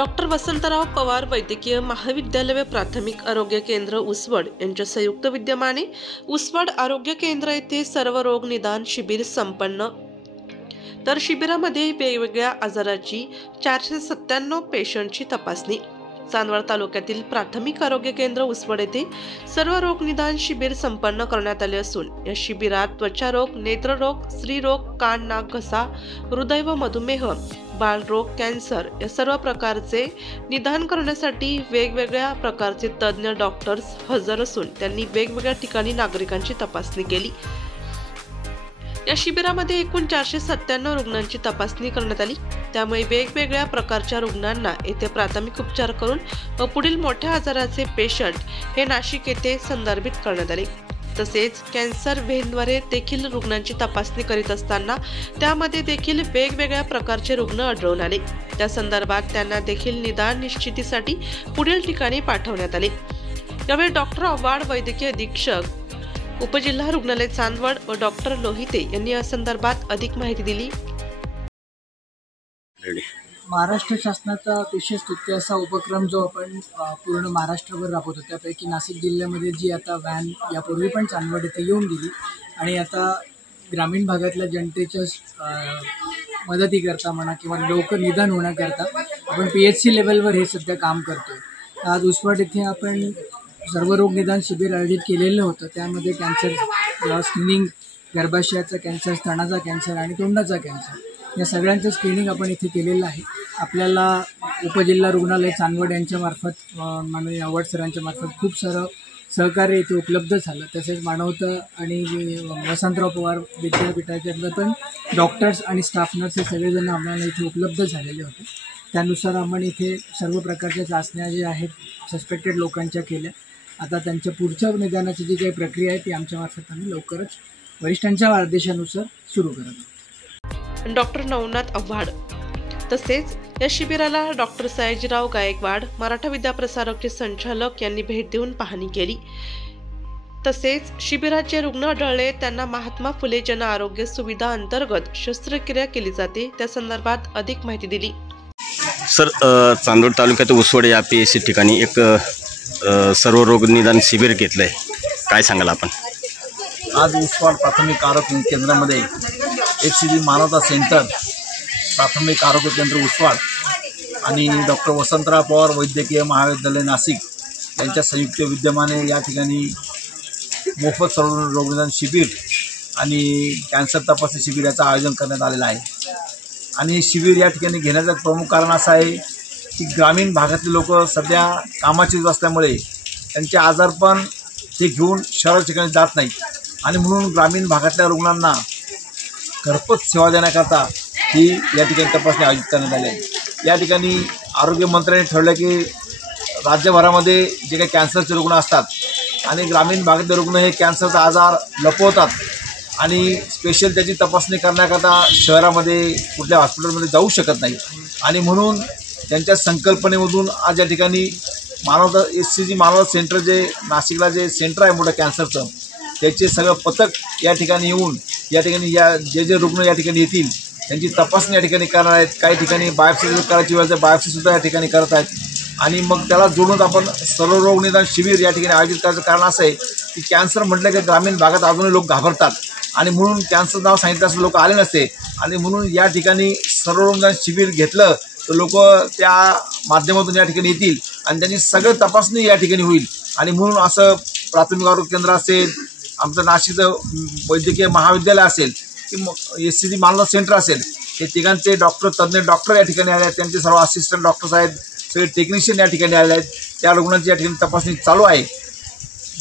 Doctor Vasantrao Pawar वैद्यकीय महाविद्यालय प्राथमिक आरोग्य केंद्र उसवड यांच्या संयुक्त विद्यमाने उसवड आरोग्य केंद्र येथे सर्व रोग निदान शिबिर संपन्न। तर शिबिरामध्ये वेगवेगळ्या आजाराची 497 पेशंटची तपासणी। चांदवड तालुक्यातील प्राथमिक आरोग्य केंद्र उसवड येथे सर्व रोग निदान शिबिर संपन्न करण्यात आले असून या शिबिरात त्वचारोग, नेत्ररोग, स्त्रीरोग, कान, नाक, घसा, हृदय व मधुमेह, बालरोग, कॅन्सर या सर्व प्रकारचे निदान करण्यासाठी वेगवेगळ्या प्रकारचे तज्ञ डॉक्टर्स हजर असून त्यांनी वेगवेगळ्या ठिकाणी नागरिकांची तपासणी केली। या शिबिरामध्ये एकूण 497 रुग्णांची तपासणी करण्यात आली। त्यामुळे वेगवेगळ्या प्रकारच्या रुग्णांना येथे प्राथमिक उपचार करून व पुढील मोठ्या आजाराचे पेशंट हे नाशिक येथे संदर्भित करण्यात आले। तसेच कॅन्सर व्हेनद्वारे देखील रुग्णांची तपासणी करीत असताना त्यामध्ये देखील वेगवेगळ्या प्रकारचे रुग्ण आढळून आले। त्या संदर्भात त्यांना देखील निदान निश्चितीसाठी पुढील ठिकाणी पाठवण्यात आले। यावेळी डॉक्टर आव्हाड वैद्यकीय अधीक्षक उपजिल्हा रुग्णालय चांदवड व डॉक्टर लोहिते यांनी या संदर्भात अधिक माहिती दिली। महाराष्ट्र शासनाचा अतिशय स्तुत्य असा उपक्रम जो आपण पूर्ण महाराष्ट्रभर राबवतो, त्यापैकी नाशिक जिल्ह्यामध्ये जी आता व्हॅन यापूर्वी पण चांदवड येथे येऊन गेली आणि आता ग्रामीण भागातल्या जनतेच्या मदतीकरता म्हणा किंवा लवकर निदान होण्याकरता आपण PHC लेवलवर हे सध्या काम करतोय। आज उसवड येथे आपण सर्व रोग निदान शिबिर आयोजित केलेलं होतं। त्यामध्ये कॅन्सर स्क्रीनिंग, गर्भाशयाचा कॅन्सर, स्तनाचा कॅन्सर आणि तोंडाचा कॅन्सर या सगळ्यांचं स्क्रीनिंग आपण इथे केलेलं आहे। आपल्याला उपजिल्हा रुग्णालय चांदवड यांच्यामार्फत माननीय आव्हाड सरांच्या मार्फत खूप सारं सहकार्य इथे उपलब्ध झालं। तसेच मानवता आणि वसंतराव पवार विद्यापीठाच्या पण डॉक्टर्स आणि स्टाफ नर्स हे सगळेजण आम्हाला इथे उपलब्ध झालेले होते। त्यानुसार आपण इथे सर्व प्रकारच्या चाचण्या ज्या आहेत सस्पेक्टेड लोकांच्या केल्या। आता त्यांच्या पुढच्या निदानाची जी काही प्रक्रिया आहे ती आमच्यामार्फत आम्ही लवकरच वरिष्ठांच्या आदेशानुसार सुरू करतो। डॉक्टर नवनाथ आव्हाड तसेच या शिबिराला डॉक्टर सयाजीराव गायकवाड, मराठा विद्याप्रसारकचे संचालक यांनी भेट देऊन पाहणी केली। तसेच शिबिरात जे रुग्ण आढळले त्यांना महात्मा फुले जन आरोग्य सुविधा अंतर्गत शस्त्रक्रिया केली जाते, त्या संदर्भात अधिक माहिती दिली। सर, चांदवड तालुक्यात उसवड या PHC ठिकाणी एक सर्व रोग निदान शिबिर घेतलं आहे, काय सांगाल आपण? आज उसवड प्राथमिक आरोग्य केंद्रामध्ये HCG मानवता सेंटर प्राथमिक आरोग्य केंद्र उसवड आणि डॉक्टर वसंतराव पवार वैद्यकीय महाविद्यालय नाशिक यांच्या संयुक्त विद्यमाने या ठिकाणी मोफत सर्व रोग निदान शिबिर आणि कॅन्सर तपासणी शिबिर याचं आयोजन करण्यात आलेलं आहे। आणि हे शिबिर या ठिकाणी घेण्याचं प्रमुख कारण असं आहे की ग्रामीण भागातले लोक सध्या कामाचीच असल्यामुळे त्यांचे आजारपण ते घेऊन शहर ठिकाणी जात नाहीत आणि म्हणून ग्रामीण भागातल्या रुग्णांना घरपोच सेवा देण्याकरता ही या ठिकाणी तपासणी आयोजित करण्यात आली आहे। या ठिकाणी आरोग्य मंत्र्यांनी ठरवलं की राज्यभरामध्ये जे काही कॅन्सरचे रुग्ण असतात आणि ग्रामीण भागातले रुग्ण हे कॅन्सरचा आजार लपवतात आणि स्पेशल त्याची तपासणी करण्याकरता शहरामध्ये कुठल्या हॉस्पिटलमध्ये जाऊ शकत नाही आणि म्हणून त्यांच्या संकल्पनेमधून आज या ठिकाणी मानवता HCG मानवता सेंटर जे नाशिकला जे सेंटर आहे मोठं कॅन्सरचं, त्याचे सगळं पथक या ठिकाणी येऊन या ठिकाणी जे रुग्ण या ठिकाणी येतील त्यांची तपासणी या ठिकाणी करणार आहेत। काही ठिकाणी बायोप्सी करायची वेळ बायोप्सीसुद्धा या ठिकाणी करत आहेत आणि मग त्याला जोडून आपण सर्व रोग निदान शिबिर या ठिकाणी आयोजित करायचं कारण असं आहे की कॅन्सर म्हटलं की ग्रामीण भागात अजूनही लोक घाबरतात आणि म्हणून कॅन्सर नाव सांगितलं असं लोक आले नसते आणि म्हणून या ठिकाणी सर्व रोग निदान शिबिर घेतलं तर लोक त्या माध्यमातून या ठिकाणी येतील आणि त्यांची सगळं तपासणी या ठिकाणी होईल आणि म्हणून असं प्राथमिक आरोग्य केंद्र असेल, आमचं नाशिकचं वैद्यकीय महाविद्यालय असेल की HCG मानवता सेंटर असेल, हे तिघांचे तज्ञ डॉक्टर या ठिकाणी आले आहेत, त्यांचे सर्व असिस्टंट डॉक्टर्स आहेत, सगळे टेक्निशियन या ठिकाणी आले आहेत। त्या रुग्णांची या ठिकाणी तपासणी चालू आहे।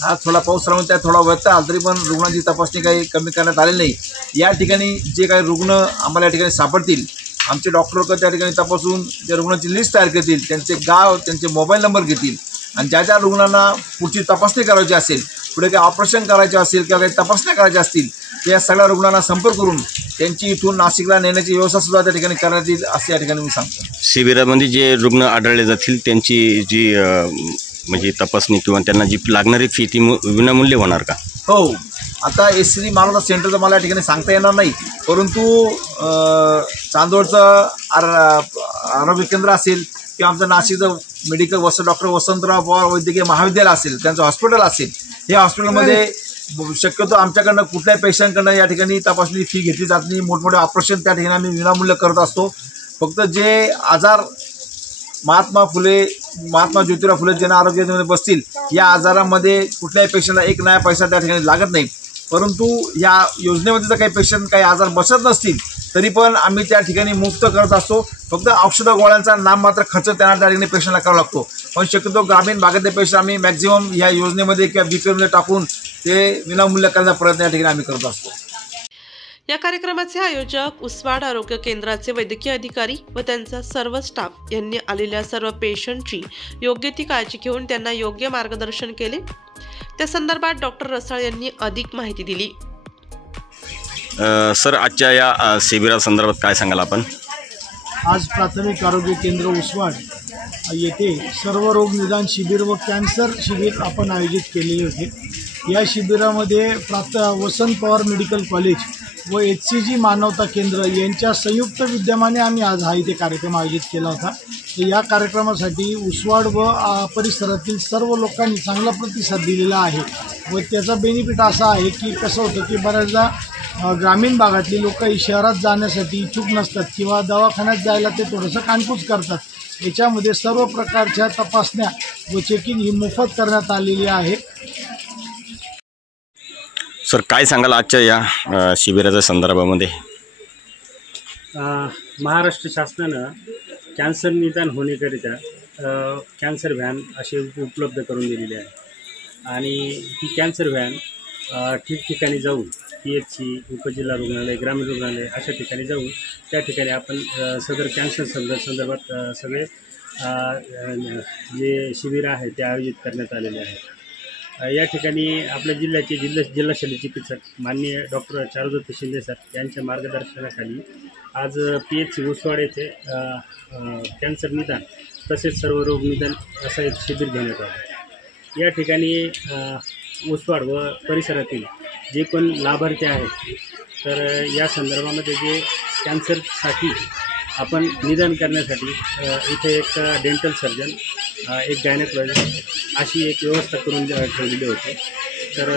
आज थोडा पाऊस राहून त्या थोडा व्यत्यय आला तरी पण रुग्णांची तपासणी काही कमी करण्यात आलेली नाही। या ठिकाणी जे काही रुग्ण आम्हाला या ठिकाणी सापडतील आमचे डॉक्टर लोक त्या ठिकाणी तपासून त्या रुग्णांची लिस्ट तयार करतील, त्यांचे गाव, त्यांचे मोबाईल नंबर घेतील आणि ज्या रुग्णांना पुढची तपासणी करायची असेल, पुढे काही ऑपरेशन करायचे असेल किंवा काही तपासण्या करायच्या असतील त्या सगळ्या रुग्णांना संपर्क करून त्यांची इथून नाशिकला नेण्याची व्यवस्थासुद्धा त्या ठिकाणी करण्यात येईल असे या ठिकाणी मी सांगतो। शिबिरामध्ये जे रुग्ण आढळले जातील त्यांची जी म्हणजे तपासणी किंवा त्यांना जी लागणारी फी ती विनामूल्य होणार का? हो, आता HCG मानवता सेंटरचं मला या ठिकाणी सांगता येणार नाही, परंतु चांदवडचं आरोग्य केंद्र असेल किंवा आमचं नाशिकचं मेडिकल डॉक्टर वसंतराव पवार वैद्यकीय महाविद्यालय असेल, त्यांचं हॉस्पिटल असेल, या हॉस्पिटलमध्ये शक्यतो आमच्याकडनं कुठल्याही पेशंटकडनं या ठिकाणी तपासणी फी घेतली जात नाही. मोठमोठे ऑपरेशन त्या ठिकाणी आम्ही विनामूल्य करत असतो. फक्त जे आजार महात्मा ज्योतिराव फुले जन आरोग्य योजनेमध्ये बसतील, या आजारामध्ये कुठल्याही पेशंटला एक नया पैसा त्या ठिकाणी लागत नाही. परंतु या योजनेमध्ये जर काही पेशंट काही आजार बसत नसतील तरी पण आम्ही त्या ठिकाणी मुफ्त करत असतो. फक्त औषधं गोळ्यांचा नाममात्र खर्च त्यांना त्या ठिकाणी पेशंटला करावा लागतो. पण शक्यतो ग्रामीण भागातले पेशंट आम्ही मॅक्झिमम या योजनेमध्ये किंवा बीपीमध्ये टाकून ते विनामूल्य करण्याचा प्रयत्न या ठिकाणी आम्ही करत असतो. या कार्यक्रमाचे आयोजक उसवाड आरोग्य केंद्राचे वैद्यकीय अधिकारी व त्यांचा सर्व स्टाफ यांनी आलेल्या सर्व पेशंटची योग्य ती काळजी घेऊन त्यांना योग्य मार्गदर्शन केले. त्या संदर्भात डॉक्टर रसाळ यांनी अधिक माहिती दिली. सर, आजच्या या शिबिरासंदर्भात काय सांगाल आपण? आज प्राथमिक आरोग्य केंद्र उसवाड येथे सर्व रोग निदान शिबिर व कॅन्सर शिबिर आपण आयोजित केलेले होते. या शिबिरामध्ये वसंत पवार मेडिकल कॉलेज व HCG मानवता केंद्र यांच्या संयुक्त विद्यमाने आम्ही आज हा इथे कार्यक्रम आयोजित केला होता. तर या कार्यक्रमासाठी उसवाड व परिसरातील सर्व लोकांनी चांगला प्रतिसाद दिलेला आहे व त्याचा बेनिफिट असा आहे की कसं होतं की बऱ्याचदा ग्रामीण भागातली लोक शहरात जाण्यासाठी इच्छुक नसतात किंवा दवाखान्यात जायला ते थोडंसं कानकूच करतात. याच्यामध्ये सर्व प्रकारच्या तपासण्या व चेकिंग ही मोफत करण्यात आलेली आहे. सर, काय सांगाल आजच्या या शिबिराच्या संदर्भामध्ये? महाराष्ट्र शासनानं कॅन्सर निदान होण्याकरिता कॅन्सर व्हॅन असे उपलब्ध करून दिलेले आहे आणि ही कॅन्सर व्हॅन ठिकठिकाणी जाऊन PHC, उपजिल्हा रुग्णालय, ग्रामीण रुग्णालय अशा ठिकाणी जाऊन त्या ठिकाणी आपण सदर कॅन्सर संदर्भात सगळे जे शिबिर आहे ते आयोजित करण्यात आलेले आहे. या ठिकाणी आपल्या जिल्ह्याचे जिल्हा शल्यचिकित्सक माननीय डॉक्टर चारुदत्त शिंदे सर यांच्या मार्गदर्शनाखाली आज PHC उसवाड येथे कॅन्सर निदान तसेच सर्व रोग निदान असं एक शिबिर घेण्यात आलं. या ठिकाणी उसवाड व परिसरातील जे कोण लाभार्थी आहेत तर या संदर्भामध्ये जे कॅन्सरसाठी आपण निदान करण्यासाठी इथे एक डेंटल सर्जन, एक गायनेकॉलॉजिस्ट अशी एक व्यवस्था करून ठेवलेली होती. तर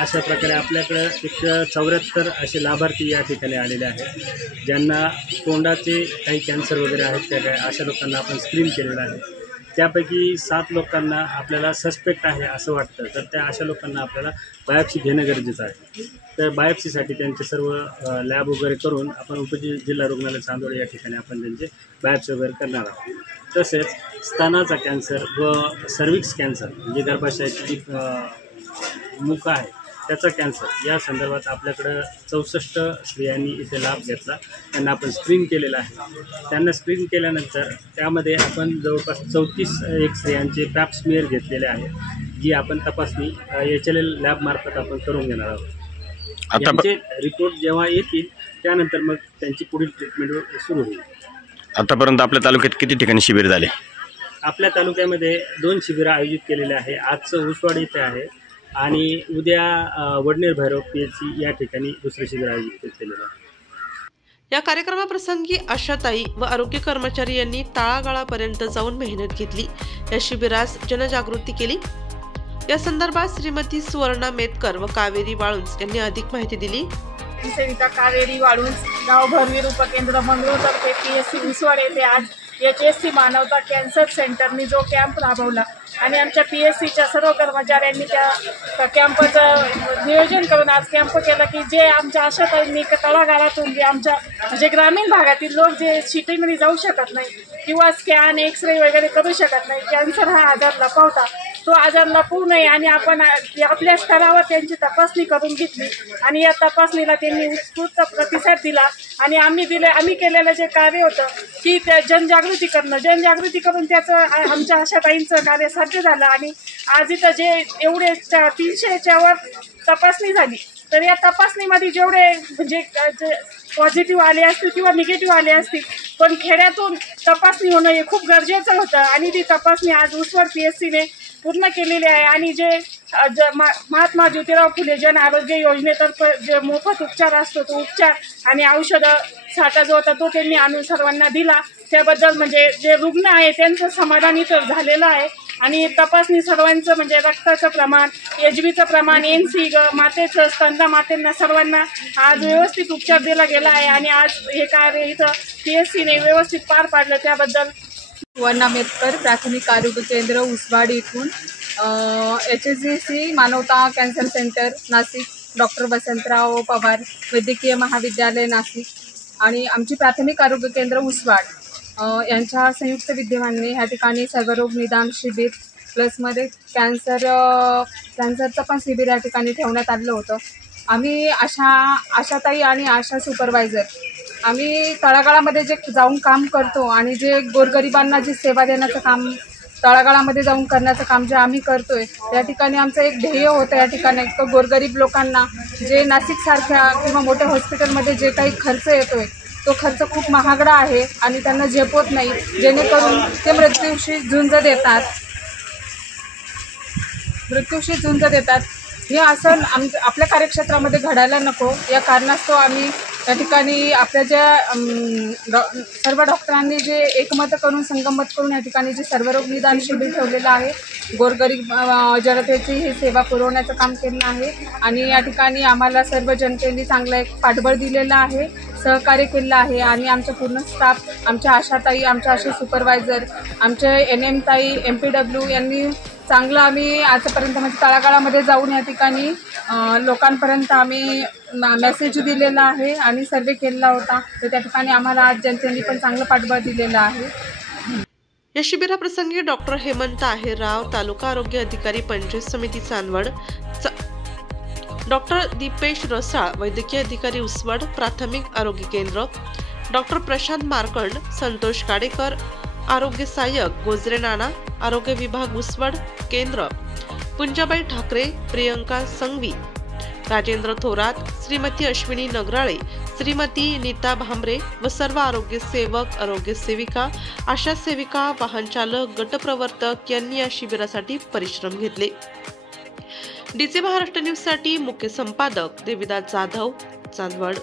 अशा प्रकारे आपल्याकडं एक 74 असे लाभार्थी या ठिकाणी आलेले आहेत ज्यांना तोंडाचे काही कॅन्सर वगैरे आहेत. त्या अशा लोकांना आपण स्क्रीन केलेलं आहे. त्यापैकी 7 लोकांना आपल्याला सस्पेक्ट आहे असं वाटतं, तर त्या अशा लोकांना आपल्याला बायोप्सी घेणं गरजेचं आहे. तर बायोप्सीसाठी त्यांचे सर्व लॅब वगैरे करून आपण उपजिल्हा रुग्णालय चांदोड या ठिकाणी आपण त्यांचे बायोप्सी वगैरे करणार आहोत. तसेच स्तनाचा कॅन्सर व सर्विक्स कॅन्सर म्हणजे गर्भाशयाची जी मुख आहे त्याचा कॅन्सर या संदर्भात आपल्याकडं 64 स्त्रियांनी इथे लाभ घेतला. त्यांना आपण स्क्रीन केलेलं आहे. त्यांना स्क्रीन केल्यानंतर त्यामध्ये आपण जवळपास 34 स्त्रियांचे पॅप स्मिअर घेतलेले आहे, जी आपण तपासणी HLL लॅबमार्फत आपण करून घेणार आहोत. त्यांचे रिपोर्ट जेव्हा येतील त्यानंतर मग त्यांची पुढील ट्रीटमेंट सुरू होईल. आतापर्यंत आपल्या तालुक्यात किती ठिकाणी शिबिर झाले? आपल्या तालुक्यामध्ये 2 शिबिरं आयोजित केलेले आहे. आजचं उसवाड इथे आहे आणि उद्या वडनेर भैरव PHC या ठिकाणी दुसरे शिबिर आयोजित केलेलं आहे. या कार्यक्रमाप्रसंगी आशाताई व आरोग्य कर्मचारी यांनी तळागाळापर्यंत जाऊन मेहनत घेतली. या शिबिरास जनजागृती केली. या संदर्भात श्रीमती सुवर्णा मेतकर व कावेरी वाळुंज यांनी अधिक माहिती दिली. सेविका कावेरी वाळुंज, गाव भरवीर उपकेंद्र मंगळूरतर्फे PHC उसवाड येथे आज HSC मानवता कॅन्सर सेंटरनी जो कॅम्प राबवला आणि आमच्या PHCच्या सर्व कर्मचाऱ्यांनी त्या कॅम्पचं नियोजन करून आज कॅम्प केला की जे आमच्या आशाताईंनी तळागाळातून जे आमच्या म्हणजे ग्रामीण भागातील लोक जे सिटीमध्ये जाऊ शकत नाही किंवा स्कॅन एक्सरे वगैरे करू शकत नाही, कॅन्सर हा आजार लपवता, तो आजार लपवू नये आणि आपण आपल्या स्तरावर त्यांची तपासणी करून घेतली आणि या तपासणीला त्यांनी उत्स्फूर्त प्रतिसाद दिला आणि आम्ही केलेलं जे कार्य होतं की त्या जनजागृती करून त्याचं आमच्या आशाताईंचं कार्य साध्य झालं आणि आज इथं जे एवढे 300च्या वर तपासणी झाली. तर या तपासणीमध्ये जेवढे म्हणजे पॉझिटिव्ह आले असतील किंवा निगेटिव्ह आले असतील पण खेड्यातून तपासणी होणं हे खूप गरजेचं होतं आणि ती तपासणी आज उसवाड PHCने पूर्ण केलेली आहे आणि जे महात्मा ज्योतिराव फुले जन आरोग्य योजनेतर्फे जे मोफत उपचार असतो तो उपचार आणि औषधं साठा जो होता तो त्यांनी आणून सर्वांना दिला. त्याबद्दल म्हणजे जे रुग्ण आहे त्यांचं समाधानी तर झालेलं आहे. आणि तपासणी सर्वांचं म्हणजे रक्ताचं प्रमाण, HBचं प्रमाण, NC, मातेचं, स्तनदा मातेंना सर्वांना आज व्यवस्थित उपचार दिला गेला आहे. आणि आज हे कार्य इथं PSCने व्यवस्थित पार पाडलं त्याबद्दल सुवर्ण आंबेडकर प्राथमिक आरोग्य केंद्र उसवाड इथून HSCC मानवता cancer centre Nashik, doctor Vasantrao Pawar वैद्यकीय महाविद्यालय नाशिक आणि आमची प्राथमिक आरोग्य केंद्र उसवाड यांच्या संयुक्त विद्यमाने ह्या ठिकाणी सर्वरोग निदान शिबिर प्लसमध्ये कॅन्सरचं पण शिबिर या ठिकाणी ठेवण्यात आलं होतं. आम्ही आशाताई आणि आशा सुपरवायझर आम्ही तळागाळामध्ये जे जाऊन काम करतो आणि जे गोरगरिबांना जी सेवा देण्याचं काम तळागाळामध्ये जाऊन करण्याचं काम जे आम्ही करतोय त्या ठिकाणी आमचं एक ध्येय होतं. या ठिकाणी एक गोरगरीब लोकांना जे नाशिकसारख्या किंवा मोठ्या हॉस्पिटलमध्ये जे काही खर्च येतोय तो खर्च खूप महागडा आहे आणि त्यांना झेपत नाही, जेणेकरून ते मृत्यूशी झुंज देतात. हे असं आपल्या कार्यक्षेत्रामध्ये घडायला नको या कारणास्तव आम्ही त्या ठिकाणी आपल्या ज्या सर्व डॉक्टरांनी जे एकमत करून संगमत करून या ठिकाणी जे सर्वरोग निदान शिबिर ठेवलेलं आहे, गोरगरीब जनतेची ही सेवा पुरवण्याचं काम केलं आहे. आणि या ठिकाणी आम्हाला सर्व जनतेने चांगलं एक पाठबळ दिलेलं आहे, सहकार्य केलं आहे. आणि आमचा पूर्ण स्टाफ, आमच्या आशाताई, आमच्या आशा सुपरवायझर, आमचे NM ताई, MPW यांनी चांगलं आम्ही आजपर्यंत म्हणजे तळागाळामध्ये जाऊन या ठिकाणी लोकांपर्यंत आम्ही मेसेज दिलेला आहे आणि सर्वे केलेला होता. तर त्या ठिकाणी आम्हाला आज जनतेने पण चांगलं पाठबळ दिलेलं आहे. या शिबिराप्रसंगी डॉक्टर हेमंत आहेरराव, तालुका आरोग्य अधिकारी पंचायत समिती चांदवड, डॉक्टर दीपेश रसाळ, वैद्यकीय अधिकारी उसवड प्राथमिक आरोग्य केंद्र, डॉक्टर प्रशांत मार्कंड, संतोष काडेकर, आरोग्य सहाय्यक गोजरे नाना, आरोग्य विभाग उसवड केंद्र, पुंजाबाई ठाकरे, प्रियंका संघवी, राजेंद्र थोरात, श्रीमती अश्विनी नगराळे, श्रीमती नीता भांबरे व सर्व आरोग्य सेवक, आरोग्य सेविका, आशा सेविका, वाहन चालक, गटप्रवर्तक यांनी या शिबिरासाठी परिश्रम घेतले. DC महाराष्ट्र न्यूजसाठी मुख्य संपादक देविदास जाधव, चांदवड.